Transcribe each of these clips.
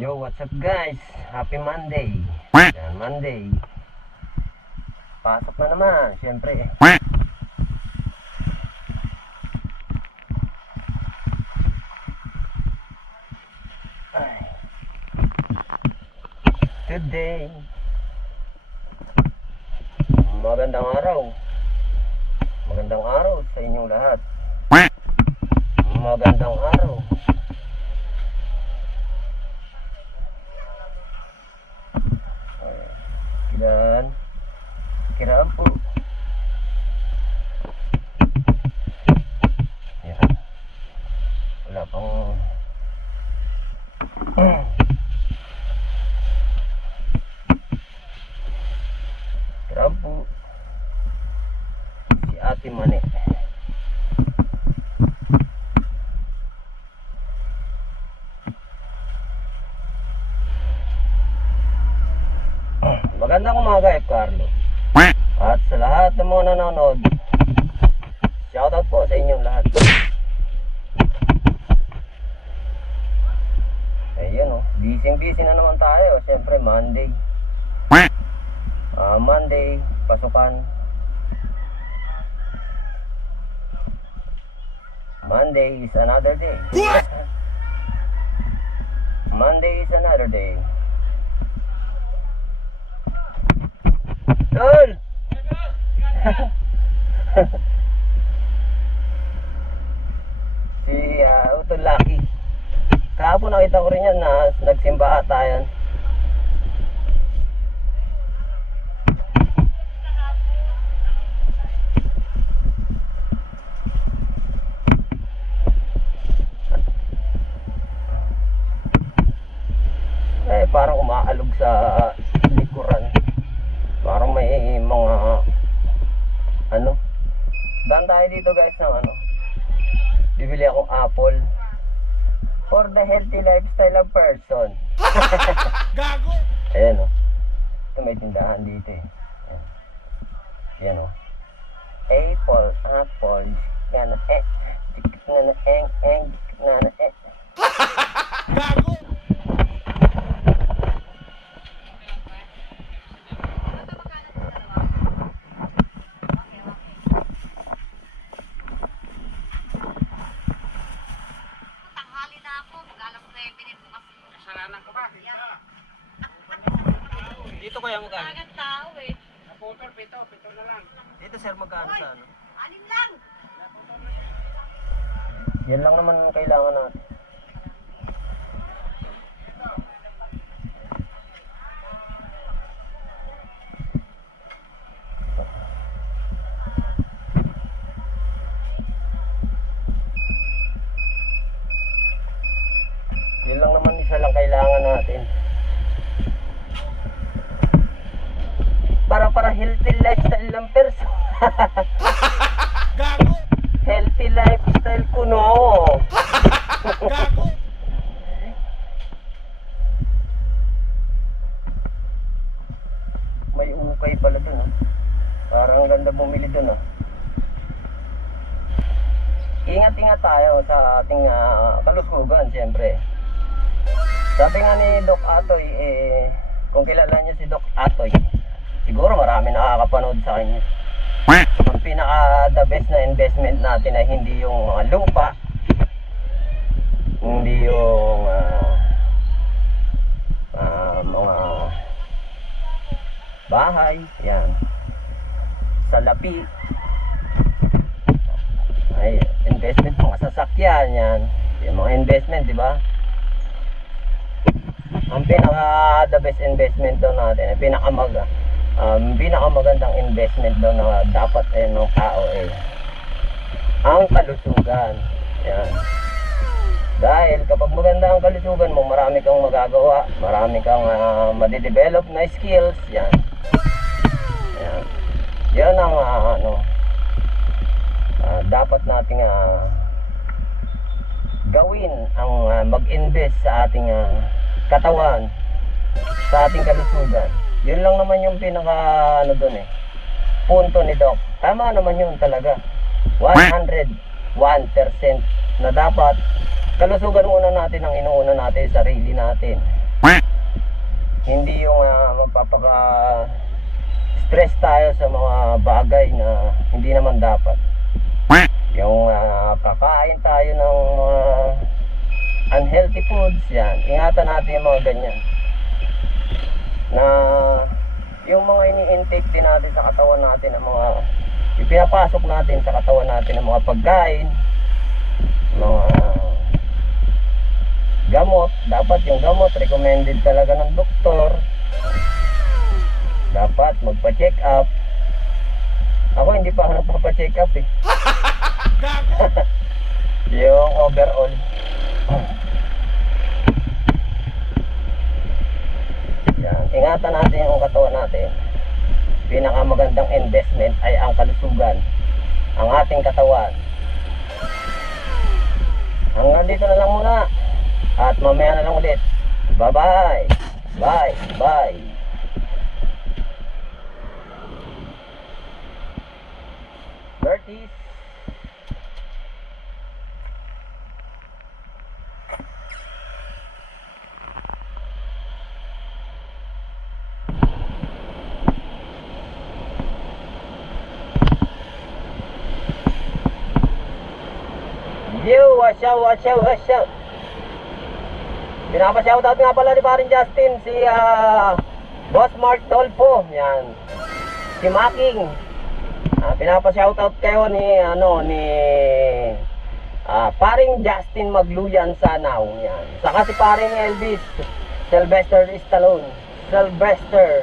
Yo, what's up guys? Happy Monday. Yan, Monday. Pasok na naman, syempre. Ay. Today, magandang araw. Magandang araw sa inyong lahat. Magandang araw. Dan kira po. Ya. Wala pang kira po si Ate Mane. Magandang umaga, F. Carlo. At sa lahat ng mga nanonood, shoutout po sa inyong lahat. Ayun busy na naman tayo. Siyempre, Monday. Monday, pasukan. Monday is another day. Monday is another day. Tol! Si Utol Lucky. Kahapon nakita ko rin yan na nagsimba ata yan. Parang umaalog sa likuran. Parang may mga daan tayo dito guys ng bibili akong apple for the healthy lifestyle of person. Gago! Ayan ito may tindahan dito ayan apple ngana ngana Gago! Kasalanan ko ba? dito kaya magkano? Agad tao eh. Naputol, pito na lang. Dito sir magkano sa Anim lang. yan lang naman kailangan natin. Yun lang naman, isa lang kailangan natin. Para healthy lifestyle ng person. Gago! Healthy lifestyle ko no. Gago! May ukay pala dun Parang ganda bumili dun Ingat-ingat tayo sa ating kalusugan siyempre. Sabi nga ni Doc Atoy, kung kilala niyo si Doc Atoy, siguro marami nakakapanood sa kanya. Ang pinaka the best na investment natin ay hindi yung mga lupa, hindi yung mga bahay, yan, salapi, ay investment mga sasakyan, yan, yung mga investment, di ba? Ang pinaka the best investment daw natin, pinakamagandang investment daw na dapat ng tao ang kalusugan. Yan. Dahil kapag maganda ang kalusugan mo, marami kang magagawa, marami kang madidevelop na skills. Yan. Yan. Yan ang dapat nating gawin, ang mag-invest sa ating katawan, sa ating kalusugan. Yun lang naman yung pinaka punto ni Doc. Tama naman yun talaga. 101% na dapat kalusugan muna natin ang inuuna natin, sarili natin. Hindi yung magpapaka-stress tayo sa mga bagay na hindi naman dapat. Yung kakain tayo ng unhealthy foods, yan. Ingatan natin yung mga ganyan. Na yung mga ini-intake din natin sa katawan natin, ng mga ipinapasok natin sa katawan natin ng mga pagkain, mga gamot. Dapat yung gamot recommended talaga ng doktor. Dapat magpa-check up. Ako hindi pa ako nagpapa-check up eh. Yung overall. Yan. Ingatan natin yung katawan natin. Pinakamagandang investment ay ang kalusugan, ang ating katawan. Hanggang dito na lang muna. At mamaya na lang ulit. Bye-bye. Bye. Bye. Berties. Yo, watch out, watch out, watch out. Pinapa-shoutout nga pala ni Parin Justin si Boss Mark Dolfo. Yan. Si Making. Pinapa-shoutout kayo ni Paring Justin Magluyan Sanaw. Yan. Saka si Paring Elvis Sylvester Stallone. Sylvester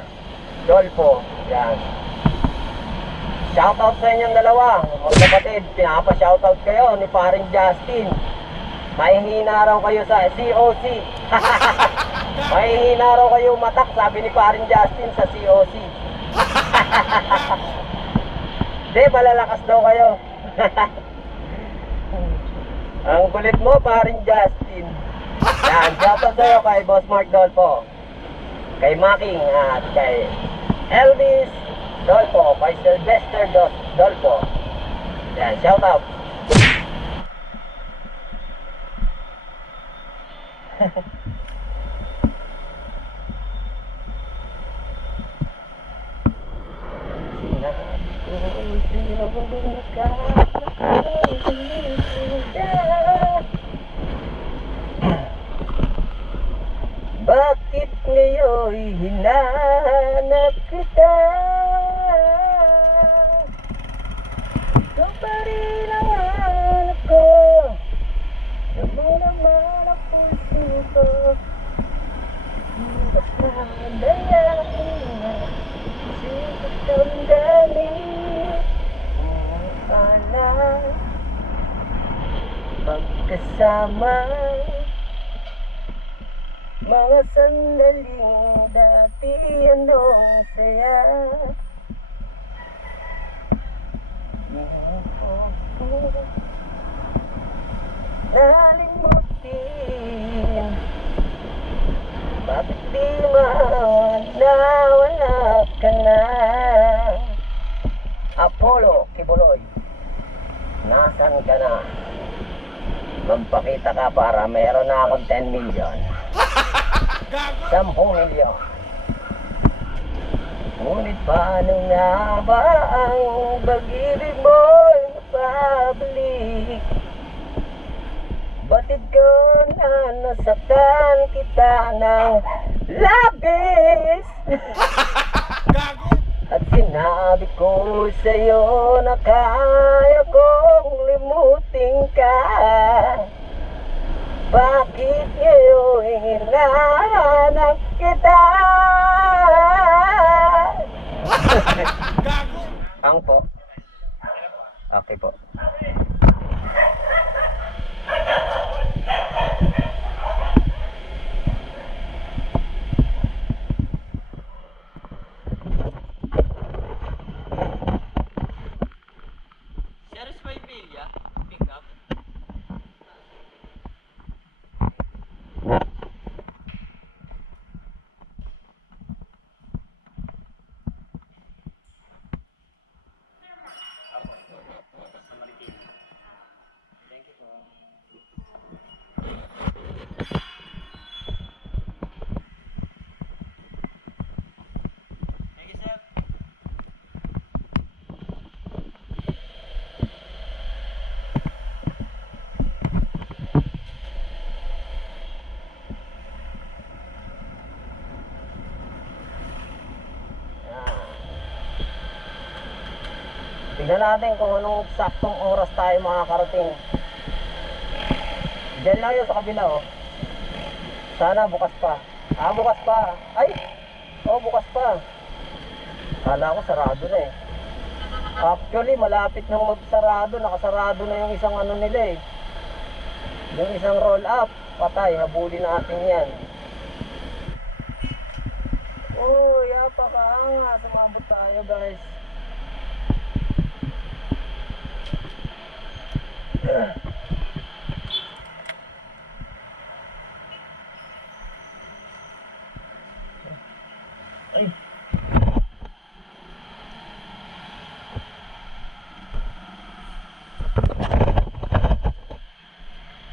Dolfo. Yan. Shoutout sa inyong dalawa, magkapatid. Pinapa-shoutout kayo ni Paring Justin. Mahihina raw kayo sa COC. Mahihina raw kayo matak, sabi ni Paring Justin sa COC. Di, malalakas daw kayo. Ang kulit mo, Paring Justin. Yan, shoutout sa'yo kay Boss Mark Dolfo, kay Making, at kay Elvis Dolfo, kay Sylvester Dolfo. Yan, shoutout. Bakit ngayon hinanap kita? Ikaw pa rin ang hanap ko. Ikaw mo naman ang puso ko. Basta dayain na sikat ang galing. Pala pagkasama, mga sandaling dati anong saya. Nalimutin, bakit di nawala ka na? Apollo Kibuloy, nasan ka na? Magpakita ka para meron na akong 10 million. 10 milyon. Ngunit paano nga ba ang pag-ibig mo'y mapabalik? Batid ko na nasaktan kita ng labis. At sinabi ko sa'yo na kaya kong limutin ka. Bakit ngayon hinahanap kita? Ang po. Okay po. Tignan natin kung anong saktong oras tayo makakarating. Diyan lang yun sa kabila oh. Sana bukas pa. Ah, bukas pa. Ay! Oh, bukas pa. Kala ko sarado na eh. Actually, malapit nang magsarado. Nakasarado na yung isang ano nila eh. Yung isang roll up. Patay, habulin natin yan. Oh, yapa ka nga. Sumabot tayo guys. Ay.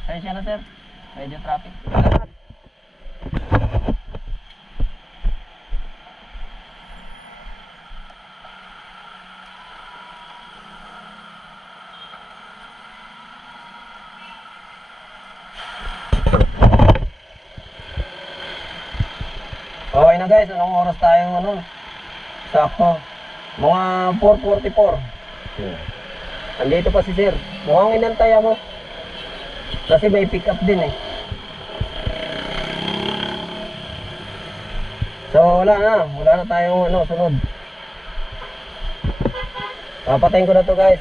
Ay siya na sir. Medyo traffic. Okay na guys, anong oras tayo ano? Sakto. Mga 4:44. Andito pa si sir. Mukhang inantay mo. Kasi may pick up din eh. So wala na tayong ano, sunod. Papatayin ko na to guys.